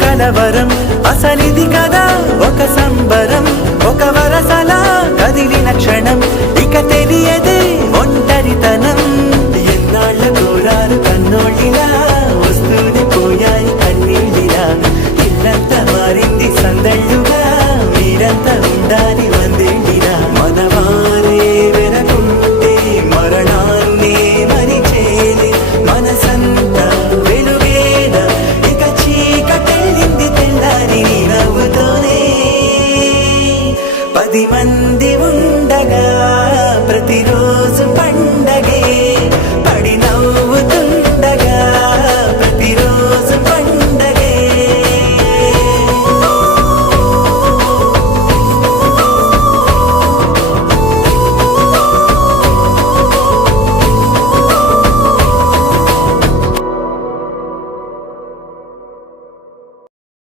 కలవరం అసలిది కదా ఒక సంబరం ఒక వరసలా కదిలిన క్షణం ఇక తెలియదే ఒంటరితనం ఎన్నాళ్ళ కోరారు కన్నోళ్ళిలా